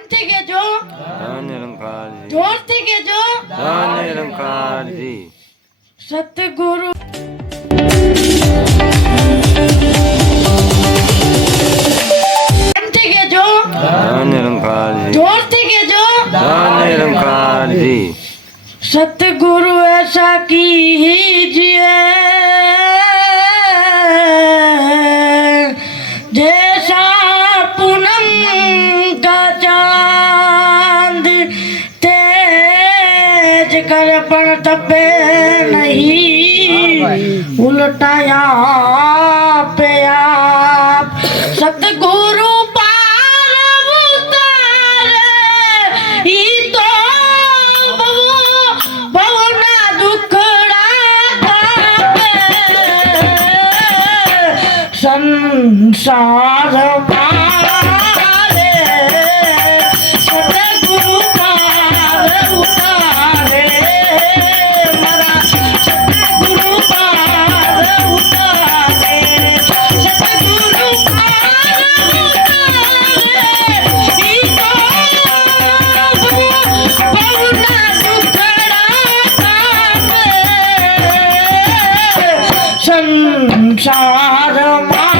પ્રેમથી કહેજો, ધન નિરંકારજી, જોરથી કહેજો, ધન નિરંકારજી. સતગુરુ પ્રેમથી કહેજો, ધન નિરંકારજી, જોરથી કહેજો, ધન નિરંકારજી. सतगुरु ऐसा कीजिए जैसा पूनम का चांद तेज कर पण तपे नहीं उल्टाया पे आप सतगुरु संसार मारे सतगुरु पार उतारे मरा सतगुरु पार उतारे सतगुरु पार उतारे ई तो बहुना दुखड़ा काटे संसार मारे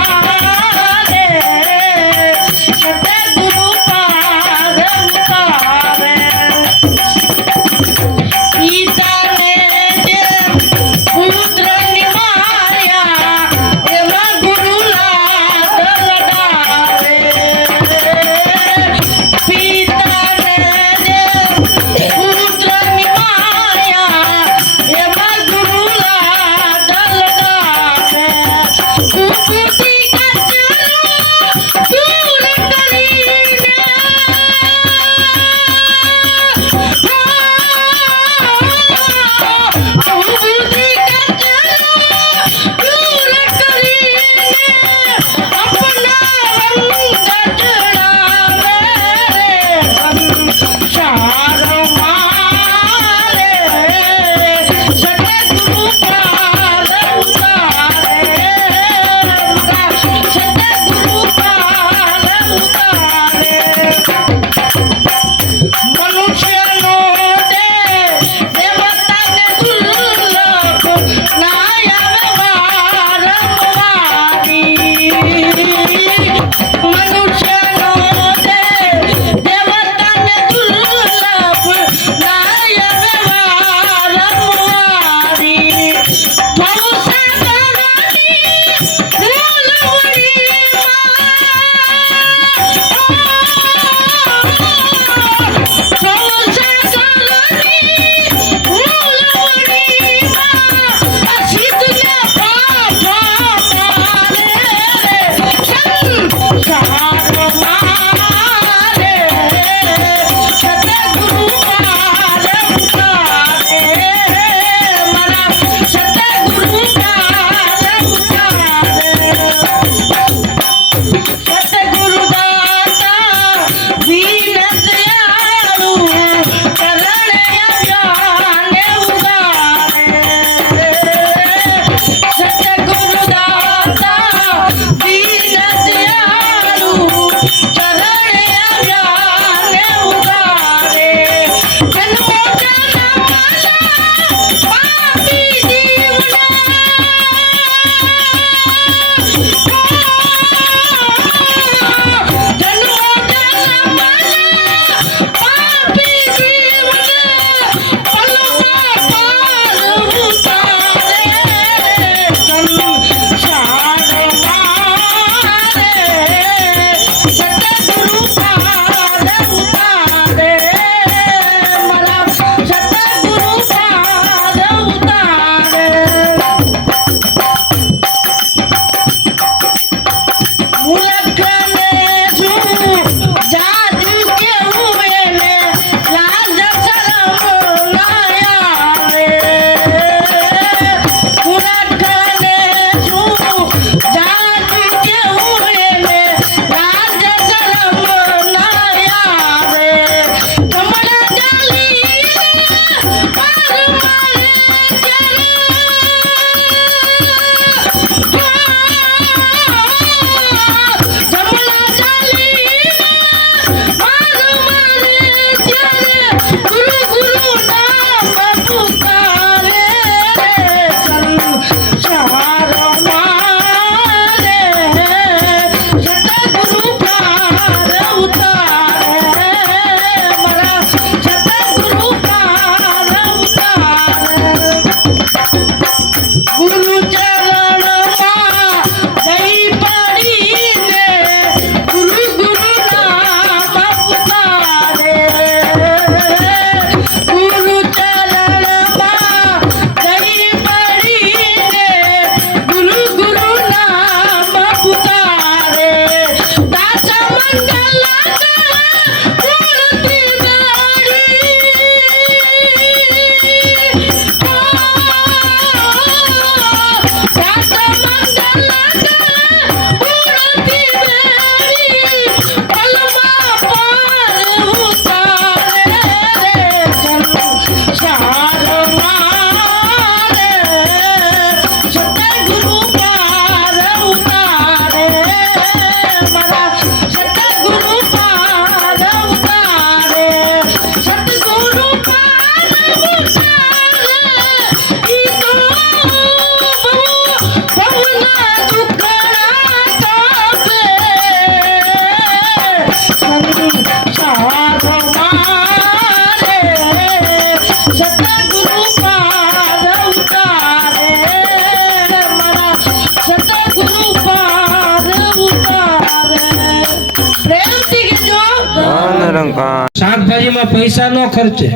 નિરંકાર શાકભાજીમાં પૈસા ન ખર્ચે,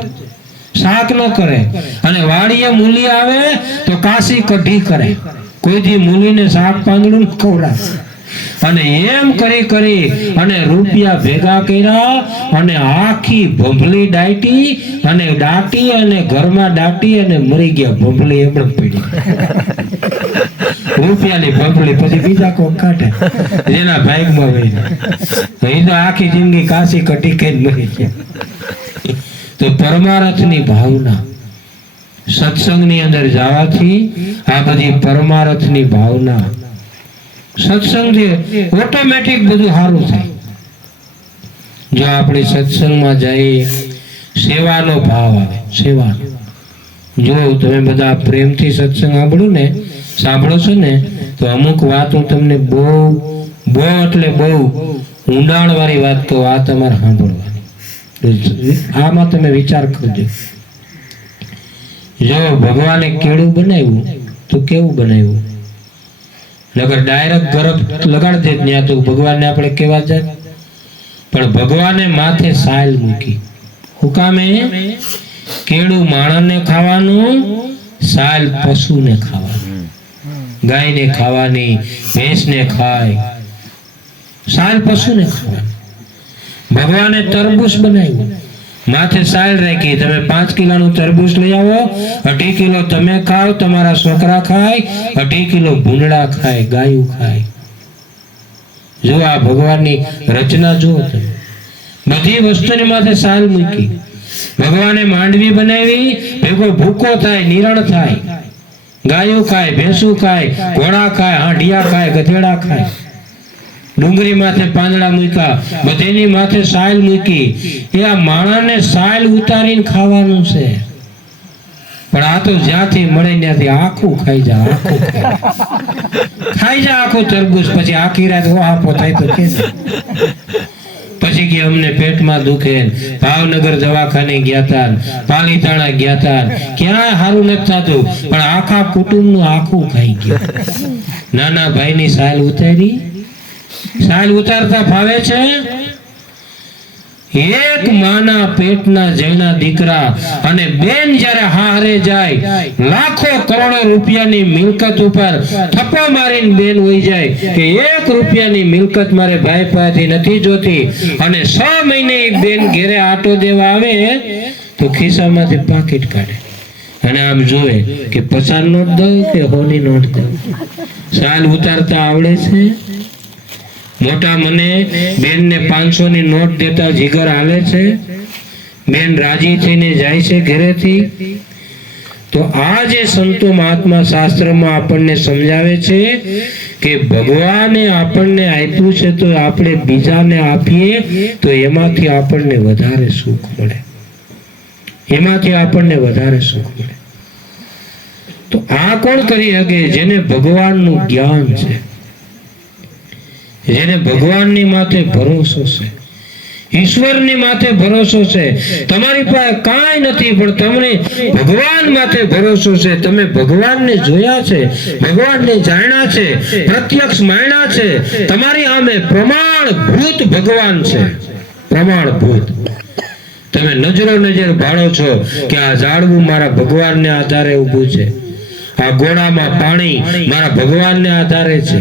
શાક ન કરે, અને વાડીએ મૂલી આવે તો કાશી કઢી કરે, કોઈ દી મૂલીને શાક પાંદડું ખવડાવે. અને એમ કરી કરી અને રૂપિયા ભેગા કર્યા અને આખી ભંભલી દાટી અને ઘરમાં દાટી અને મરી ગયા. ભંભલી એમ પડી, રૂપિયાની ભંભલી. પછી બીજા કોઈ કાઢે જેના ભાગમાં વહીને. એ તો આખી જિંદગી કાશી કઢી કઈ મરી ગયા. તો પરમાર્થની ભાવના સત્સંગની અંદર જવાથી આ બધી પરમાર્થની ભાવના સત્સંગથી ઓટોમેટિક બધું સારું થાય. જો આપણે સત્સંગમાં જઈએ, સેવાનો ભાવ આવે. સેવાનો, જો તમે બધા પ્રેમથી સત્સંગ સાંભળો છો ને, તો અમુક વાતો તમને બહુ એટલે બહુ ઊંડાણ વાળી વાત કહો, આ તમારે સાંભળવાની. આમાં તમે વિચાર કરજો. જો ભગવાને કેળું બનાવ્યું તો કેવું બનાવ્યું? નગર ડાયરેક્ટ ગરબ લગાડી દે ત્યાં તો ભગવાનને આપણે કેવા જાય. પણ ભગવાને માથે સાયલ મૂકી. હુકામે કેળું માણસને ખાવાનું, સાયલ પશુને ખાવાનું. ગાયને ખાવાની, ભેંસને ખાય, સાયલ પશુને ખાવાની. ભગવાને તરબૂચ બનાવ્યું, માથે સાયલ રાખી. તમે 5 કિલોનું તરબૂચ લઈ આવો, 2.5 કિલો તમે ખાઓ, તમારા છોકરા ખાય, 2.5 કિલો ભૂંડડા ખાય, ગાયું ખાય. જો આ ભગવાનની રચના જુઓ તમે. બધી વસ્તુની માથે સાયલ મૂકી. ભગવાને માંડવી બનાવી, ભેગો ભૂકો થાય, નિરણ થાય. ગાયું ખાય, ભેંસું ખાય, ઘોડા ખાય, હાંડિયા ખાય, ગધેડા ખાય. ડુંગળી માથે પાંદડા મૂક્યા, બધેની માથે સાયલ મૂકી. એ આ માણસને સાયલ ઉતારીને ખાવાનું છે. પણ આ તો જ્યાંથી મળે ત્યાંથી આખું ખાઈ જા, આખું તરબૂચ. પછી આખી રાત આપો થાય તો કે પછી કે અમને પેટમાં દુખે, ભાવનગર દવાખાને ગયા તા, પાલીતાણા ગયા તા, ક્યાંય સારું નથી થતું, પણ આખા કુટુંબનું આખું ખાઈ ગયું. નાના ભાઈની સાયલ ઉતારી. સાયલ ઉતારતા ફાવે છે? એક માના પેટના જૈના દીકરા અને બેન જ્યારે હારે જાય, લાખો કરોડો રૂપિયાની મિલકત ઉપર થપ્પો મારીને બેન હોઈ જાય કે 1 રૂપિયાની મિલકત મારે ભાઈ પાસેથી નથી જોતી, અને 6 મહિને બેન ઘેરે આટો દેવા આવે તો ખિસ્સામાંથી પાકીટ કાઢે અને આમ જોવે કે 50 નોટ દઉં કે 100 ની નોટ દઉં. સાયલ ઉતારતા આવડે છે? મોટા મને બેનને 500 ની નોટ દેતા જીગર હાલે છે? બેન રાજી થઈને જાય છે ઘરેથી? તો આ જે સંતો મહાત્મા શાસ્ત્રમાં આપણને સમજાવે છે કે ભગવાને આપણને આપ્યું છે તો આપણે બીજાને આપીએ તો એમાંથી આપણને વધારે સુખ મળે. તો આ કોણ કરી શકે? જેને ભગવાનનું જ્ઞાન છે, જેને ભગવાનની માથે ભરોસો છે, ઈશ્વરની માથે ભરોસો છે. તમારી પાસે કાંઈ નથી પણ તમને ભગવાન માથે ભરોસો છે. તમે ભગવાનને જોયા છે, ભગવાનને જાણ્યા છે, પ્રત્યક્ષ માણ્યા છે. તમારી સામે પ્રમાણભૂત ભગવાન છે, પ્રમાણભૂત. તમે નજર ભાળો છો કે આ ઝાડવું મારા ભગવાનને આધારે ઊભું છે, આ ગોળામાં પાણી મારા ભગવાનને આધારે છે,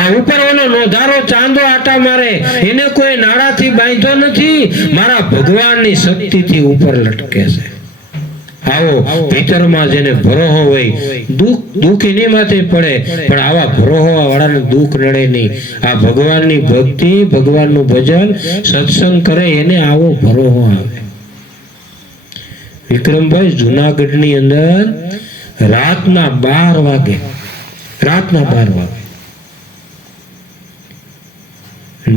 આ ઉપર ઓલો નોધારો ચાંદો આટા મારે એને કોઈ નાળાથી બાંધ્યો નથી, મારા ભગવાનની શક્તિથી ઉપર લટકે છે. આવો ભીતરમાં જેને ભરોહો હોય, દુઃખ એની માથે પડે પણ આવા ભરોહો વાળાને દુઃખ નડે નહીં. આ ભગવાનની ભક્તિ, ભગવાનનું ભજન, સત્સંગ કરે એને આવો ભરોહો આવે. વિક્રમભાઈ, જુનાગઢની અંદર રાતના 12 વાગે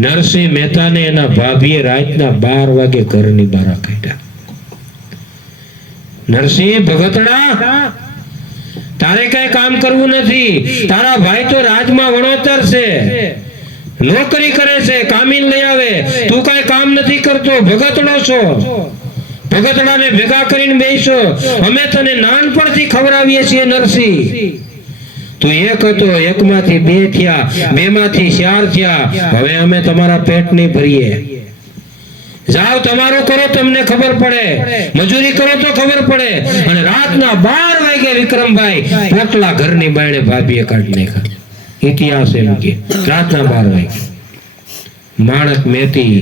નરસિંહ મહેતાને એના ભાભીએ રાતના 12 વાગે ઘરની બહાર કાઢ્યા. નરસિંહ ભગતડા, તારે કઈ કામ કરવું નથી. તારા ભાઈ તો રાજમાં વણોતર છે, નોકરી કરે છે, કામીન લઈ આવે. તું કઈ કામ નથી કરતો, ભગતડો છો. ભગતડાને ભેગા કરીને બેસો. અમે તને નાનપણથી ખવડાવીએ છીએ નરસિંહ. તું એક હતો, એકમાંથી 2 થયા, 2માંથી 4 થયા. હવે અમે તમારા પેટ નહીં ભરીએ. જાઓ તમારું કરો, તમને ખબર પડે, મજૂરી કરો તો ખબર પડે. અને રાતના 12 વાગે વિક્રમભાઈ પોટલા ઘરની બાયણે ભાભીએ કાઢી નાખ્યા. ઇતિહાસ એમ કે રાતના 12 વાગે માણક મેથી,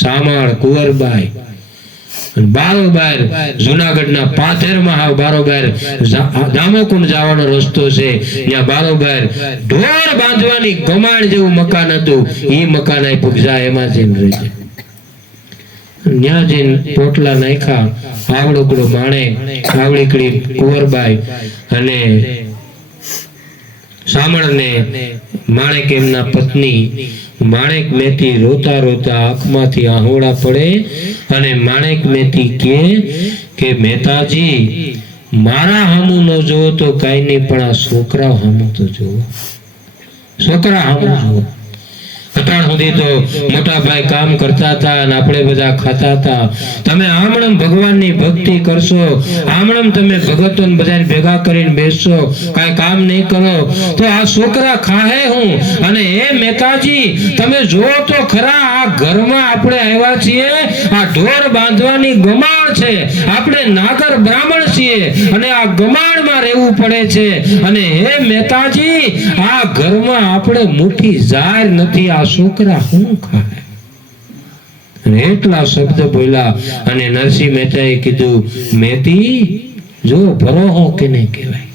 સામળ, કુંવરબાઈ અને બારોબાર જુનાગઢના પાથેરમાં હાવ બારોબાર દામોકુંડ જવાનો રસ્તો છે. ત્યાં બારોબાર ઢોર બાંધવાની ગમાણ જેવું મકાન હતું. એ મકાન આ પૂગજા એમાં જઈને રહી છે. ત્યાં જઈને પોટલા નાખ્યા. આવડોકડો માણે, આવડીકડી કુંવરબાઈ અને સામળને માણેક એમના પત્ની માણેક મેથી રોતા રોતા આંખમાંથી આહોડા પડે અને માણેક મેથી કે મહેતાજી મારા હામું ન જોવો તો કાંઈ નહીં, પણ આ છોકરા હામું તો જોવો, છોકરા હામું જોવો. અત્યાર સુધી તો મોટા ભાઈ કામ કરતા હતા અને આપણે બધા ખાતા હતા. તમે આમણમ ભગવાનની ભક્તિ કરશો, આમણમ તમે ભગતોને બધાને ભેગા કરીને બેસશો, કાંઈ કામ નહીં કરો તો આ છોકરા ખાહે હું. અને એ મહેતાજી તમે જુઓ તો ખરા, આ ઘરમાં આપણે આવ્યા છીએ, આ ઢોર બાંધવાની ગમાણ છે, આપણે નાગર બ્રાહ્મણ છીએ અને આ ગમાણમાં રહેવું પડે છે. અને હે મહેતાજી આ ઘરમાં આપણે મુઠ્ઠી જાર નથી, આ છોકરા શું ખાય? અને એટલા શબ્દ બોલ્યા અને નરસિંહ મહેતાએ કીધું, મેતી જો ભરોહો કેને કહેવાય,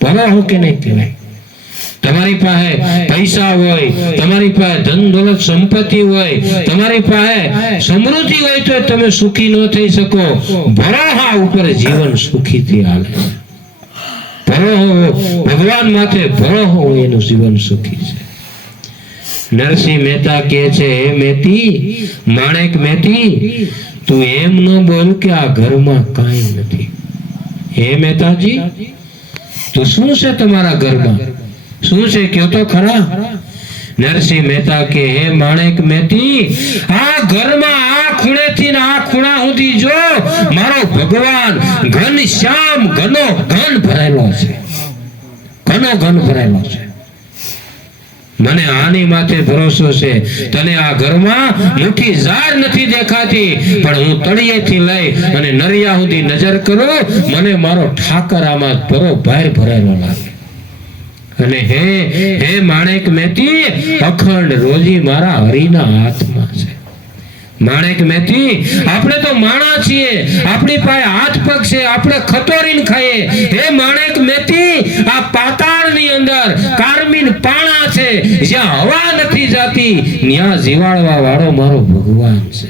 ભરોહો કેને કહેવાય. તમારી પાસે પૈસા હોય, તમારી પાસે ધન દોલત સંપત્તિ હોય, તમારી પાસે સમૃદ્ધિ હોય તો તમે સુખી ન થઈ શકો. ભરોહા ઉપર જીવન સુખીથી હાલે. ભરોહો ભગવાન માથે ભરોહો હોય એનું જીવન સુખી છે. નરસિંહ મહેતા કહે છે, હે મેતી, માણેક મેતી, તું એમ ન બોલ કે આ ઘરમાં કાંઈ નથી. હે મહેતાજી તો શું છે તમારા ઘરમાં, શું છે કયો તો ખરા. નરસિંહ મહેતા કે હે માણેક મેતી, આ ઘરમાં આ ખૂણેથી ને આ ખૂણા સુધી જો મારો ભગવાન ઘન શ્યામ ઘનો ઘન ભરેલો છે, ઘનો ઘન ભરેલો છે. મને આની માથે ભરોસો છે. તને આ ઘરમાં મુઠ્ઠી જાર નથી દેખાતી, પણ હું તળિયેથી લઈ અને નરિયા સુધી નજર કરું, મને મારો ઠાકર આમાં બરોબર ભરેલો લાગે. અને હે માણેક મેતી, અખંડ રોજી મારા હરિના હાથમાં છે. માણેક મેતી, આપણે તો માણા છીએ, આપણી પાસે હાથ પગ છે, આપણે ખતોરીને ખાઈએ. હે માણેક મેતી, આ પાતાળની અંદર કાર્મીન પાણા છે, જ્યાં હવા નથી જાતી, ત્યાં જીવાડવા વાળો મારો ભગવાન છે,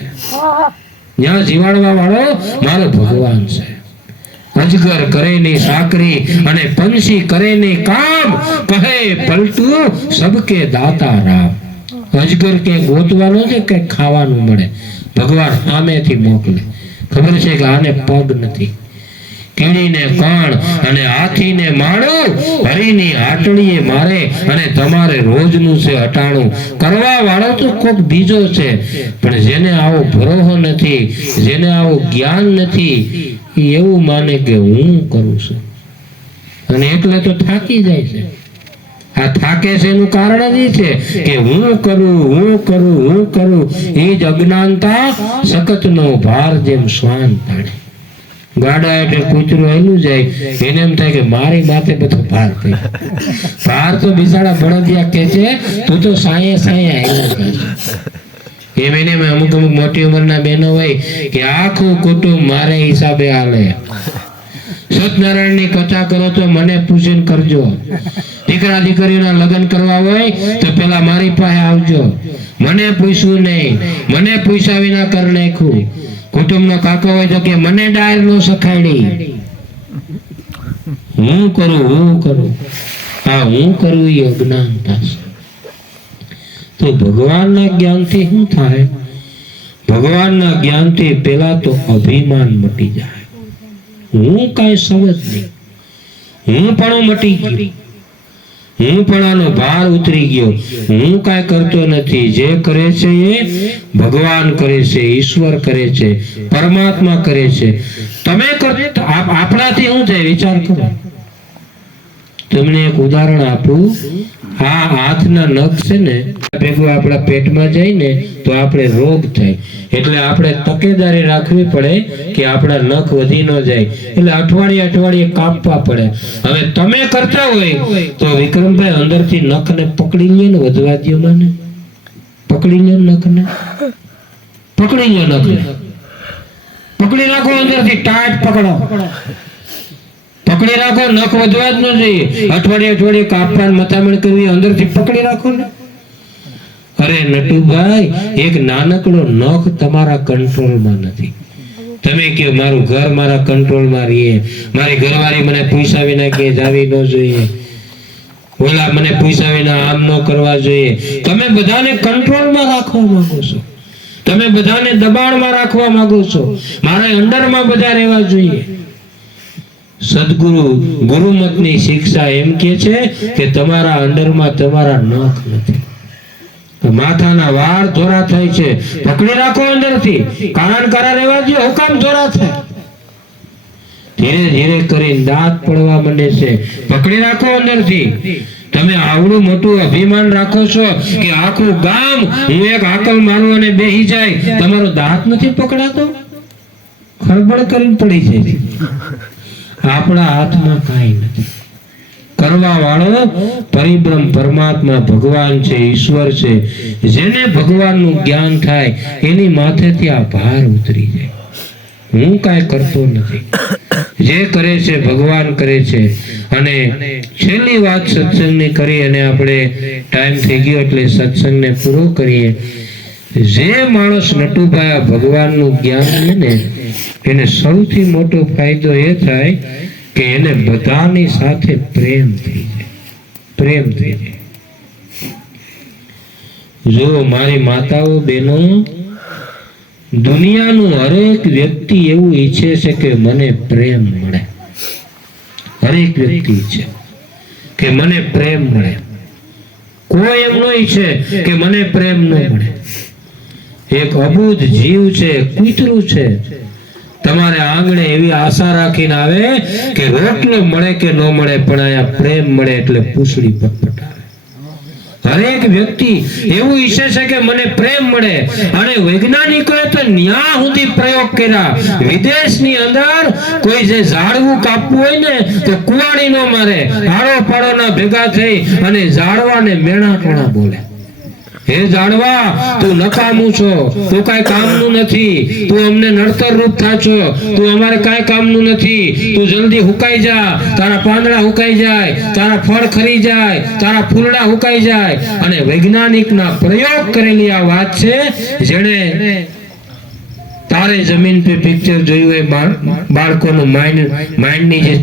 ત્યાં જીવાડવા વાળો મારો ભગવાન છે. અજગર કરે ની સાકરી અને પંછી કરે ની કામ, કહે પલટુ સબકે દાતા રામ. અજગર કે ગોતવાનું છે કે ખાવાનું મળે, ભગવાન સામેથી મોકલે. ખબર છે કે આને પગ નથી, કીડીને કણ અને હાથીને માળું હરીની હાટડીએ મારે. અને તમારે રોજનું છે હટાણું કરવા વાળો તો કોક બીજો છે, પણ જેને આવો ભરોહો નથી, જેને આવું જ્ઞાન નથી, એવું માને કે હું કરું છું. અને એટલે તો થાકી જાય છે. આ થાકે છે એનું કારણ જ છે કે હું કરું. એ જ અજ્ઞાનતા સખતનો ભાર જેમ શ્વાન તાણે. ગાડા એટલે કૂતરું હેલું જાય, એને એમ થાય કે મારી માથે બધો ભાર થઈ. ભાર તો બિચારા બળદિયા કે છે, તું તો સાયે હેલું કરે. એમ એને અમુક મોટી ઉંમરના બહેનો હોય કે આખું કુટુંબ મારે હિસાબે હાલે. સત્યનારાયણ ની કથા કરો તો મને પૂછીને કરજો. દીકરા દીકરીના લગ્ન કરવા હોય તો પેલા મારી પાસે આવજો, મને પૂછવું નહીં, મને પૂછ્યા વિના કર નાખ્યું. કુટુંબ નો કાકો હોય તો કે મને ડાયર નો સખાડી. હું કરું હા હું કરું એ અજ્ઞાનતા છે. તો ભગવાનના જ્ઞાનથી શું થાય? ભગવાનના જ્ઞાનથી પેલા તો અભિમાન મટી જાય. હું કઈ સમજ નહીં, હું પણ મટી ગયો, હું પણ આનો ભાર ઉતરી ગયો. હું કઈ કરતો નથી, જે કરે છે એ ભગવાન કરે છે, ઈશ્વર કરે છે, પરમાત્મા કરે છે. તમે આપણાથી શું થાય વિચાર કરો. તમને એક ઉદાહરણ આપું. આ હાથના નખ છે ને ભેગું આપણા પેટમાં જાય ને તો આપણે રોગ થાય. એટલે આપણે તકેદારી રાખવી પડે કે આપણા નખ વધી ન જાય. એટલે અઠવાડિયે કાપવા પડે. હવે તમે કરતા હોય તો વિક્રમભાઈ અંદરથી નખને પકડી લે ને, વધવા દ્યો મને, પકડી લે નખને, પકડી લે નખને, પકડી રાખો, અંદરથી ટાઈટ પકડો, પકડી રાખો. નખ વધવા જ ન જોઈએ. અઠવાડિયે કાપવાની મથામણ કરવી, અંદરથી પકડી રાખો ને. અરે નટુભાઈ, એક નાનકડો નખ તમારા કંટ્રોલમાં નથી. તમે કહો મારું ઘર મારા કંટ્રોલમાં રહીએ, મારી ઘરવાળી મને પૈસા વિના કે જાવી ન જોઈએ, ઓલા મને પૈસા વિના આમ ન કરવા જોઈએ. તમે બધાને કંટ્રોલમાં રાખવા માંગો છો, તમે બધાને દબાણમાં રાખવા માંગો છો, મારા અંડરમાં બધા રહેવા જોઈએ. સદગુરુ ગુરુમતની શિક્ષા એમ કે છે કે તમારા અંડરમાં તમારા નખ નથી. માથાના વાળ ધોરા થાય છે, પકડી રાખો અંદરથી, કારા રહેવા દો, હુકામ ધોરા થાય. ધીરે ધીરે કરીને દાંત પડવા માંડે છે, પકડી રાખો અંદરથી. તમે આવડું મોટું અભિમાન રાખો છો કે આખું ગામ હું એક આકલ માનવાને બેહી જાય, તમારો દાંત નથી પકડાતો, ખળબળ કરીને પડી જાય. આપણા હાથમાં કાંઈ નથી. કરવા વાળો પરિબ્રહ્મ પરમાત્મા ભગવાન છે, ઈશ્વર છે. જેને ભગવાનનું જ્ઞાન થાય એની માથેથી આ ભાર ઉતરી જાય. હું કાંઈ કરતો નથી, જે કરે છે ભગવાન કરે છે. અને છેલ્લી વાત સત્સંગની કરી અને આપણે ટાઈમ થઈ ગયો એટલે સત્સંગને પૂરો કરીએ. જે માણસ નટુભાઈ ભગવાનનું જ્ઞાન લે ને એને સૌથી મોટો ફાયદો એ થાય કે એને બધાની સાથે પ્રેમ થઈ જાય, પ્રેમ થઈ જાય. જો મારી માતાઓ બહેનો, દુનિયાનું હરેક વ્યક્તિ એવું ઈચ્છે છે કે મને પ્રેમ મળે. હરેક વ્યક્તિ ઈચ્છે કે મને પ્રેમ મળે. કોઈ એમ ન ઈચ્છે કે મને પ્રેમ ન મળે. એક અબુધ જીવ છે, કૂતરું છે, તમારે આંગણે એવી આશા રાખીને આવે કે રોટલો મળે કે ન મળે પણ આયા પ્રેમ મળે એટલે પૂછડી પટપટાવે. હરેક વ્યક્તિ એવું ઈચ્છે છે કે મને પ્રેમ મળે. અને વૈજ્ઞાનિકોએ તો ન્યા સુધી પ્રયોગ કર્યા, વિદેશની અંદર કોઈ જે ઝાડવું કાપવું હોય ને તો કુવાડી ન મારે, આડો પાડોના ભેગા થઈ અને ઝાડવાને મેણા ટોણા બોલે. હે ઝાડવા, તું નકામું છો, તું કાંઈ કામનું નથી, તું અમને નડતર રૂપ થાચો, તું અમારે કાંઈ કામનું નથી, તું જલ્દી હુકાઈ જા, તારા પાંદડા હુકાઈ જાય, તારા ફળ ખરી જાય, તારા ફૂલડા હુકાઈ જાય. અને વૈજ્ઞાનિકના પ્રયોગ કરેલી આ વાત છે. જેણે તારે જમીન પે પિક્ચર જોયું એ બાળકોનું માઇન્ડની જે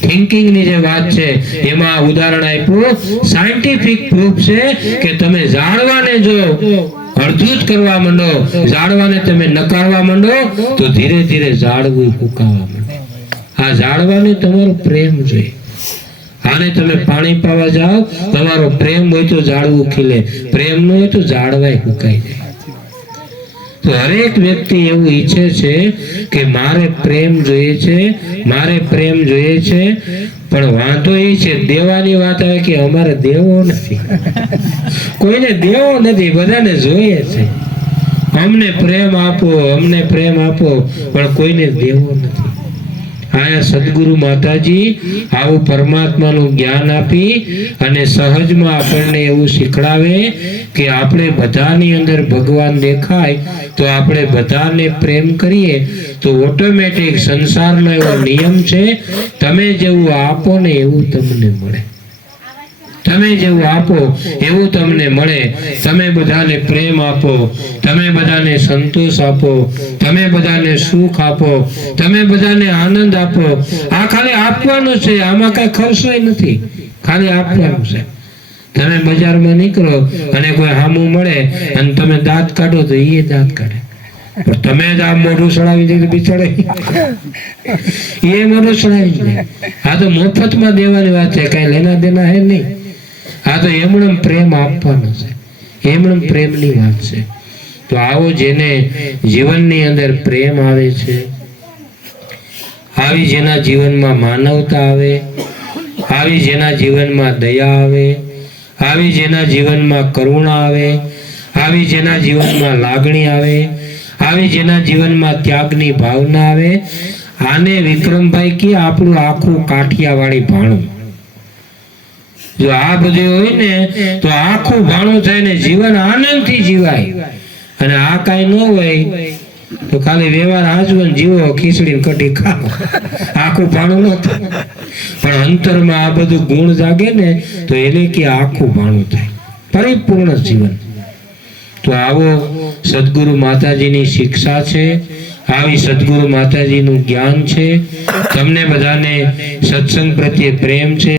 થિંકિંગની જે વાત છે એમાં ઉદાહરણ આપ્યું. સાયન્ટિફિક પ્રૂફ છે કે તમે ઝાડવાને જો અડધૂત કરવા માંડો, ઝાડવાને તમે નકારવા માંડો તો ધીરે ધીરે ઝાડવું ફૂંકાવા માંડે. આ ઝાડવાને તમારો પ્રેમ જોઈએ. આને તમે પાણી પાવા જાઓ, તમારો પ્રેમ હોય તો ઝાડવું ખીલે, પ્રેમ ન હોય તો ઝાડવાય ફૂંકાઈ જાય. તો હરેક વ્યક્તિ એવું ઈચ્છે છે કે મારે પ્રેમ જોઈએ છે, મારે પ્રેમ જોઈએ છે. પણ વાંધો એ છે, દેવાની વાત આવે કે અમારે દેવો નથી, કોઈને દેવો નથી, બધાને જોઈએ છે. અમને પ્રેમ આપો, અમને પ્રેમ આપો, પણ કોઈને દેવો નથી. આયા સદગુરુ માતાજી આવું પરમાત્માનું જ્ઞાન આપી અને સહજમાં આપણને એવું શીખડાવે કે આપણે બધાની અંદર ભગવાન દેખાય તો આપણે બધાને પ્રેમ કરીએ તો ઓટોમેટિક સંસારનો એવો નિયમ છે, તમે જેવું આપો ને એવું તમને મળે. તમે જેવું આપો એવું તમને મળે. તમે બધાને પ્રેમ આપો, તમે બધાને સંતોષ આપો, તમે બધાને સુખ આપો, તમે બધાને આનંદ આપો. આ ખાલી આપવાનું છે, આમાં કઈ ખર્ચો નથી, ખાલી આપવાનું છે. તમે બજારમાં નીકળો અને કોઈ હામું મળે અને તમે દાંત કાઢો તો એ દાંત કાઢે, તમે જ આ મોઢું સડાવી દે બિચારે એ મોઢું સડાવી દે. આ તો મફતમાં દેવાની વાત છે, કઈ લેના દેના હે નહીં. આ તો એમણે પ્રેમ આપવાનો છે, એમણે પ્રેમની વાત છે. તો આવો જેને જીવનની અંદર પ્રેમ આવે છે, આવી જેના જીવનમાં માનવતા આવે, આવી જેના જીવનમાં દયા આવે, આવી જેના જીવનમાં કરુણા આવે, આવી જેના જીવનમાં લાગણી આવે, આવી જેના જીવનમાં ત્યાગની ભાવના આવે, આને વિક્રમભાઈ કે આપણું આખું કાઠિયાવાડી ભાણું. જો આ બધું હોય ને તો આખું ભાણું થાય ને જીવન આનંદથી જીવાય. અને આ કાંઈ ન હોય તો ખાલી વ્યવહાર હાજવન જીવો, ખીચડી કઢી ખાઓ, આખું ભાણું ન થાય. પણ અંતરમાં આ બધું ગુણ જાગે ને તો એને કે આખું ભાણું થાય, પરિપૂર્ણ જીવન. તો આવો સદગુરુ માતાજીની શિક્ષા છે, આવી સદગુરુ માતાજીનું જ્ઞાન છે. તમને બધાને સત્સંગ પ્રત્યે પ્રેમ છે.